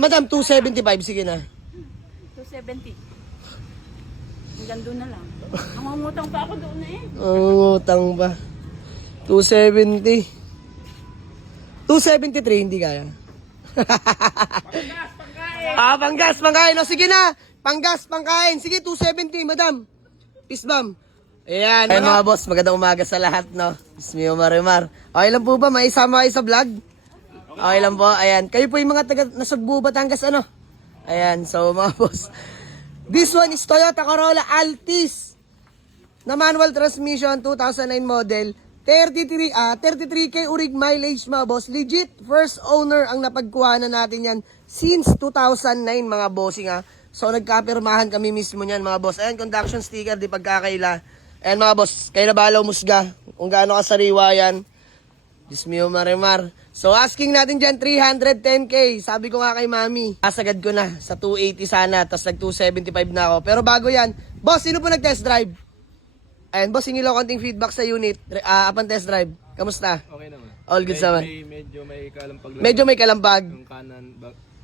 Madam, 275, sige na. 270. Hanggang doon na lang. Nangungutang pa ako doon eh. Utang ba? 270. 273, hindi kaya. Panggas, pangkain. O, sige na. Panggas, pangkain. Sige, 270, madam. Peace bomb. Ayan. Ayan mga boss, magandang umaga sa lahat, no? Bismillah, Marimar. Okay lang po ba? May isama kayo sa vlog? Okay lang po. Ayan. Kayo po yung mga taga Nasugbu, Batangas, ano? Ayan. So, mga boss. This one is Toyota Corolla Altis na manual transmission, 2009 model. 33K urig mileage, mga boss. Legit, first owner ang napagkuhanan natin yan since 2009, mga bossing, ha. So, nagkapirmahan kami mismo niyan, mga boss. Ayan, conduction sticker, di pagkakaila. Ayan, mga boss, kayo na bahala umusga kung gaano kasariwa yan. Bismillah, Marimar. So, asking natin dyan, 310K. Sabi ko nga kay mami, asagad ko na sa 280 sana, tapos nag-275 na ako. Pero bago yan, boss, sino po nag-test drive? Ayan, boss, hingi lang konting feedback sa unit. Upon test drive, kamusta? Okay naman. All good naman. Medyo may kalampag lang. Medyo may kalampag. Yung kanan,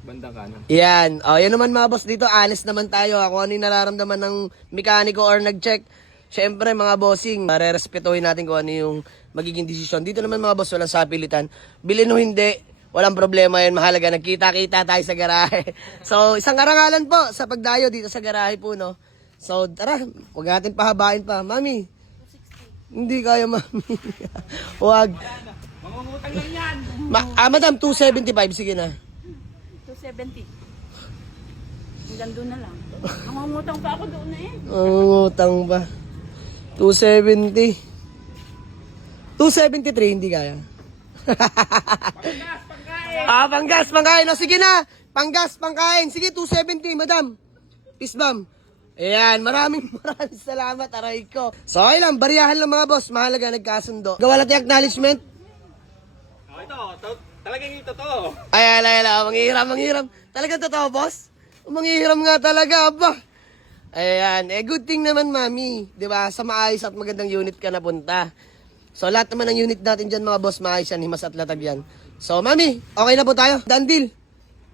bandang kanan. Yan. O, yan naman mga boss dito. Honest naman tayo. Kung ano yung nararamdaman ng mekaniko or nag-check. Siyempre mga bossing, marerespetuhin natin kung ano yung magiging desisyon. Dito naman mga boss, walang sapilitan. Bilhin o hindi, walang problema yun. Mahalaga, nagkita-kita tayo sa garahe. So, isang karangalan po sa pagdayo dito sa garahe po, no? So, tara, huwag natin pahabain pa. Mami, hindi kaya, mami. Huwag. Mangungutang lang yan! Madam, 275, sige na. 270. Hanggang doon na lang. Nangungutang pa ako doon eh. Utang ba? 270. 273, hindi kaya. Panggas, pangkain. O, sige na. Panggas, pangkain. Sige, 270, madam. Peace bomb. Ayan, maraming salamat, aray ko. So, okay lang, bariyahan lang mga boss. Mahalaga, nagkasundo. Gawa natin acknowledgement. Ito, talagang ito to. Ayan, manghihiram. Talagang totoo, boss? Manghihiram nga talaga, ba? Ayan, good thing naman, mami. Diba, sa maayos at magandang unit ka napunta. So, lahat naman ng unit natin dyan, mga boss, maayos yan, himas at latag yan. So, mami, okay na po tayo. Done deal.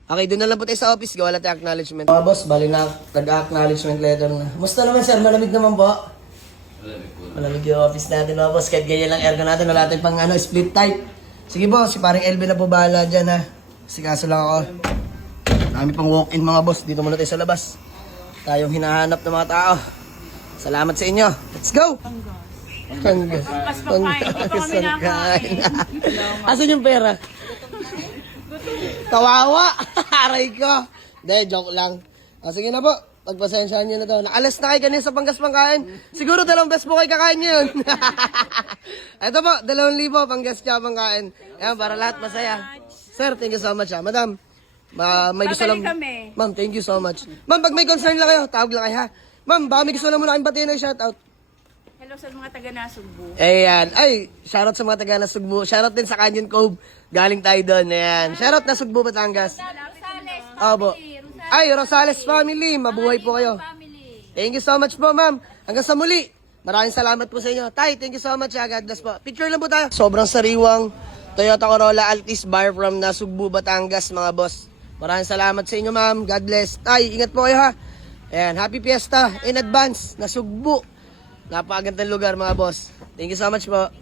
Okay, doon na lang po tayo sa office. Gawa natin acknowledgement. Mga boss, bali na, nag-acknowledgement letter na. Musta naman, sir? Malamig naman po. Malamig yung office natin, mga boss. Kahit ganyan lang aircon natin, wala tayong pang split type. Sige po, si parang LB na po bahala dyan, ha. Sikaso lang ako. Kami pang walk-in, mga boss. Dito muna tayo sa labas. Tayong hinahanap ng mga tao. Salamat sa inyo. Let's go! Panggas. Pangkain. Asan yung pera? Kawawa. Aray ko. Hindi, joke lang. Sige na po. Pagpasensyahan nyo na to. Nakalas na kayo kanina sa Panggas Pangkain. Siguro 2 beses po kayo kakain yun. Ito po, 2,000 Panggas siya Pangkain. Ayan, para lahat masaya. Sir, thank you so much. Madam, may gusto lang. Ma'am, thank you so much. Ma'am, pag may concern lang kayo, tawag lang kayo, ha. Ma'am, baka may gusto lang muna kayong batiin na shoutout. Hello sa mga taga Nasugbu. Ayan. Ay, shoutout sa mga taga Nasugbu. Shoutout din sa Canyon Cove. Galing tayo doon. Ayan. Shoutout Nasugbu, Batangas. Opo. Ay, Rosales family. Mabuhay po kayo. Thank you so much po, ma'am. Hanggang sa muli. Maraming salamat po sa inyo. Tay, thank you so much. God bless po. Picture lang po tayo. Sobrang sariwang Toyota Corolla Altis buyer from Nasugbu, Batangas, mga boss. Maraming salamat sa inyo, ma'am. God bless. Tay, ingat po kayo, ha. Ayan. Happy Fiesta in advance. Nasugbu. Napakagandang lugar, mga boss. Thank you so much po.